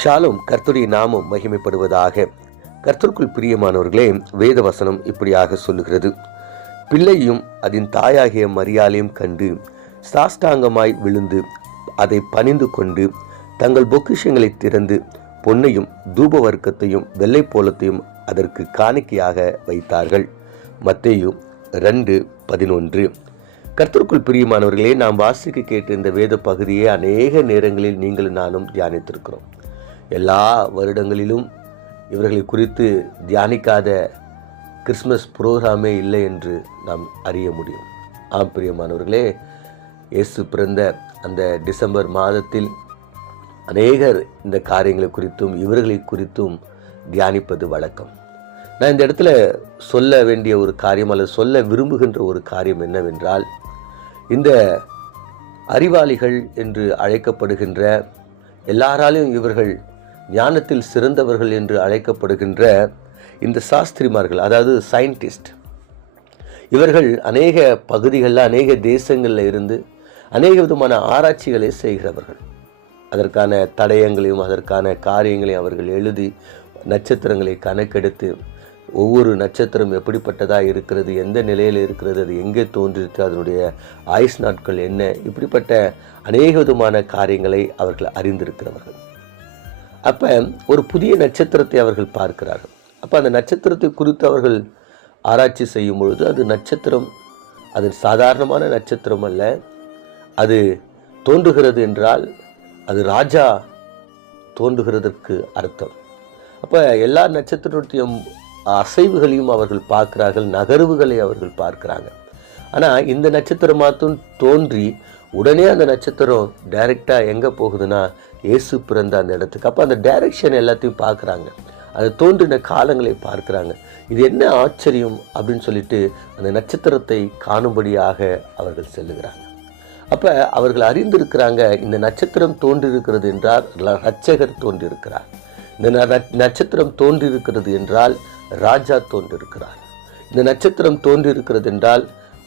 ஷாலும் கர்த்தருடைய நாமம் மகிமைப்படுவதாக. கர்த்தருக்குள் பிரியமானவர்களே, வேத வசனம் இப்படியாக சொல்லுகிறது. பிள்ளையும் அதன் தாயாகிய மரியாளையும் கண்டு சாஷ்டாங்கமாய் விழுந்து அதை பணிந்து கொண்டு தங்கள் பொக்கிஷங்களை திறந்து பொன்னையும் தூப வர்க்கத்தையும் வெள்ளை போலத்தையும் அதற்கு காணிக்கையாக வைத்தார்கள். மத்தேயு 2:11. கர்த்தருக்குள் பிரியமானவர்களே, நாம் வாசிக்க கேட்ட இந்த வேத பகுதியை அநேக நேரங்களில் நீங்களும் நானும் தியானித்திருக்கிறோம். எல்லா வருடங்களிலும் இவர்களை குறித்து தியானிக்காத கிறிஸ்மஸ் புரோகிராமே இல்லை என்று நாம் அறிய முடியும். பிரியமானவர்களே, இயேசு பிறந்த அந்த டிசம்பர் மாதத்தில் அநேகர் இந்த காரியங்களை குறித்தும் இவர்களை குறித்தும் தியானிப்பது வழக்கம். நான் இந்த இடத்துல சொல்ல வேண்டிய ஒரு காரியம் அல்லது சொல்ல விரும்புகின்ற ஒரு காரியம் என்னவென்றால், இந்த அறிவாளிகள் என்று அழைக்கப்படுகின்ற, எல்லாராலும் இவர்கள் ஞானத்தில் சிறந்தவர்கள் என்று அழைக்கப்படுகின்ற இந்த சாஸ்திரிமார்கள், அதாவது சயின்டிஸ்ட், இவர்கள் அநேக பகுதிகளில் அநேக தேசங்களில் இருந்து அநேக விதமான ஆராய்ச்சிகளை செய்கிறவர்கள். அதற்கான தடயங்களையும் அதற்கான காரியங்களையும் அவர்கள் எழுதி நட்சத்திரங்களை கணக்கெடுத்து ஒவ்வொரு நட்சத்திரம் எப்படிப்பட்டதாக இருக்கிறது, எந்த நிலையில் இருக்கிறது, அது எங்கே தோன்றிருக்கு, அதனுடைய ஆயுஸ் நாட்கள் என்ன, இப்படிப்பட்ட அநேக விதமான காரியங்களை அவர்கள் அறிந்திருக்கிறவர்கள். அப்போ ஒரு புதிய நட்சத்திரத்தை அவர்கள் பார்க்கிறார்கள். அப்போ அந்த நட்சத்திரத்தை குறித்து அவர்கள் ஆராய்ச்சி செய்யும் பொழுது, அது நட்சத்திரம், அது சாதாரணமான நட்சத்திரம் அல்ல. அது தோன்றுகிறது என்றால் அது ராஜா தோன்றுகிறதற்கு அர்த்தம். அப்போ எல்லா நட்சத்திரத்தையும் அசைவுகளையும் அவர்கள் பார்க்கிறார்கள், நகர்வுகளை அவர்கள் பார்க்கிறாங்க. ஆனால் இந்த நட்சத்திரம் மாத்திரம் தோன்றி உடனே அந்த நட்சத்திரம் டைரெக்டாக எங்கே போகுதுன்னா இயேசு பிறந்த அந்த இடத்துக்கு. அப்போ அந்த டைரெக்ஷன் எல்லாத்தையும் பார்க்குறாங்க, அது தோன்றின காலங்களை பார்க்குறாங்க. இது என்ன ஆச்சரியம் அப்படின்னு சொல்லிட்டு அந்த நட்சத்திரத்தை காணும்படியாக அவர்கள் செல்லுகிறாங்க. அப்போ அவர்கள் அறிந்திருக்கிறாங்க, இந்த நட்சத்திரம் தோன்றியிருக்கிறது என்றால் இரட்சகர் தோன்றியிருக்கிறார், இந்த நட்சத்திரம் தோன்றியிருக்கிறது என்றால் ராஜா தோன்றியிருக்கிறார், இந்த நட்சத்திரம் தோன்றியிருக்கிறது என்றால்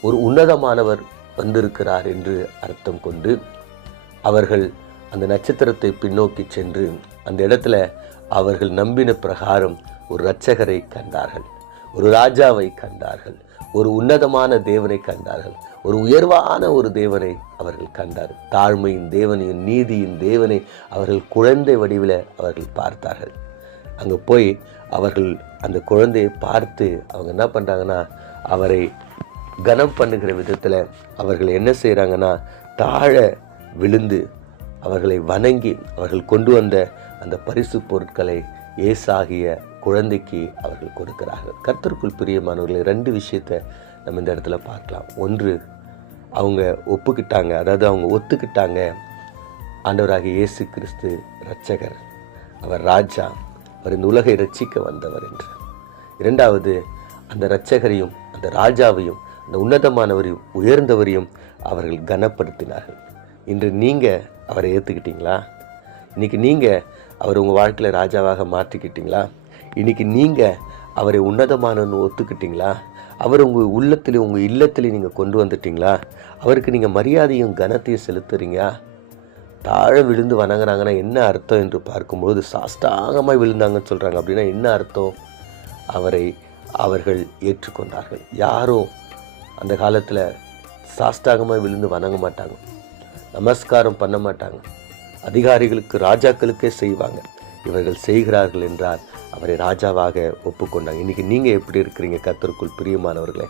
ஒரு உன்னதமானவர் வந்திருக்கிறார் என்று அர்த்தம் கொண்டு அவர்கள் அந்த நட்சத்திரத்தை பின்னோக்கி சென்று அந்த இடத்துல அவர்கள் நம்பின பிரகாரம் ஒரு இரட்சகரை கண்டார்கள், ஒரு ராஜாவை கண்டார்கள், ஒரு உன்னதமான தேவனை கண்டார்கள், ஒரு உயர்வான ஒரு தேவனை அவர்கள் கண்டார். தாழ்மையின் தேவனையும் நீதியின் தேவனை அவர்கள் குழந்தை வடிவில் அவர்கள் பார்த்தார்கள். அங்கே போய் அவர்கள் அந்த குழந்தையை பார்த்து அவங்க என்ன பண்ணுறாங்கன்னா, அவரை கனம் பண்ணுகிற விதத்தில் அவர்கள் என்ன செய்கிறாங்கன்னா, தாழ விழுந்து அவர்களை வணங்கி அவர்கள் கொண்டு வந்த அந்த பரிசு பொருட்களை ஏசாகிய குழந்தைக்கு அவர்கள் கொடுக்கிறார்கள். கர்த்தருக்குள் பிரியமானவர்களை, 2 விஷயத்தை நம்ம இந்த இடத்துல பார்க்கலாம். ஒன்று, அவங்க ஒப்புக்கிட்டாங்க, அதாவது அவங்க ஒத்துக்கிட்டாங்க, ஆண்டவராகிய இயேசு கிறிஸ்து இரட்சகர், அவர் ராஜா, அவர் இந்த உலகை ரட்சிக்க வந்தவர் என்று. 2வது, அந்த இரட்சகரையும் அந்த ராஜாவையும் அந்த உன்னதமானவரையும் உயர்ந்தவரையும் அவர்கள் கனப்படுத்தினார்கள். இன்று நீங்கள் அவரை ஏற்றுக்கிட்டீங்களா? இன்றைக்கி நீங்கள் அவர் உங்கள் வாழ்க்கையில் ராஜாவாக மாற்றிக்கிட்டீங்களா? இன்றைக்கி நீங்கள் அவரை உன்னதமானவன்னு ஒத்துக்கிட்டீங்களா? அவர் உங்கள் உள்ளத்திலே உங்கள் இல்லத்திலே நீங்கள் கொண்டு வந்துட்டீங்களா? அவருக்கு நீங்கள் மரியாதையும் கனத்தையும் செலுத்துறீங்க? தாழ விழுந்து வணங்குறாங்கன்னா என்ன அர்த்தம் என்று பார்க்கும்போது, சாஷ்டாங்கமாக விழுந்தாங்கன்னு சொல்கிறாங்க. அப்படின்னா என்ன அர்த்தம்? அவரை அவர்கள் ஏற்றுக்கொண்டார்கள். யாரும் அந்த காலத்தில் சாஷ்டாங்கமாக விழுந்து வணங்க மாட்டாங்க, நமஸ்காரம் பண்ண மாட்டாங்க, அதிகாரிகளுக்கு ராஜாக்களுக்கே செய்வாங்க. இவர்கள் செய்கிறார்கள் என்றால் அவரை ராஜாவாக ஒப்புக்கொண்டாங்க. இன்றைக்கி நீங்கள் எப்படி இருக்கிறீங்க? கர்த்தருக்குள் பிரியமானவர்களே,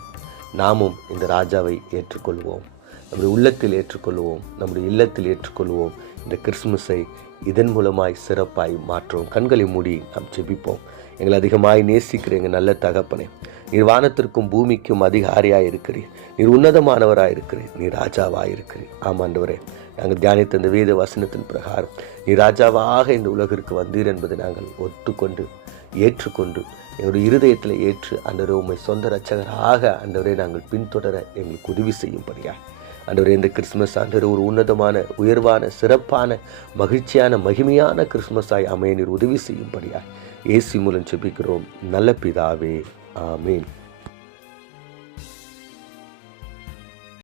நாமும் இந்த ராஜாவை ஏற்றுக்கொள்வோம், நம்முடைய உள்ளத்தில் ஏற்றுக்கொள்வோம், நம்முடைய இல்லத்தில் ஏற்றுக்கொள்வோம். இந்த கிறிஸ்துமஸை இதன் மூலமாய் சிறப்பாய் மாற்றுவோம். கண்களை மூடி நாம் ஜெபிப்போம். எங்களை அதிகமாய் நேசிக்கிற எங்கள் நல்ல தகப்பனே, நீர் வானத்திற்கும் பூமிக்கும் அதிகாரியாக இருக்கிறீர், நீர் உன்னதமானவராக இருக்கிறீர், நீர் ராஜாவாக இருக்கிறீர். ஆமாண்டவரே, நாங்கள் தியானித்த இந்த வேத வசனத்தின் பிரகாரம் நீர் ராஜாவாக இந்த உலகிற்கு வந்தீர் என்பதை நாங்கள் ஒத்துக்கொண்டு ஏற்றுக்கொண்டு எங்களுடைய இருதயத்தில் ஏற்று ஆண்டவரே, உம்மை சொந்த இரட்சகராக ஆண்டவரே நாங்கள் பின்தொடர எங்களுக்கு உதவி செய்யும்படியா ஆண்டவரே, இந்த கிறிஸ்துமஸ் ஆண்டவரே ஒரு உன்னதமான உயர்வான சிறப்பான மகிழ்ச்சியான மகிமையான கிறிஸ்துமஸாய் அமைய நீர் உதவி செய்யும்படியா இயேசு மூலம் ஜெபிக்கிறோம் நல்ல பிதாவே, ஆமீன்.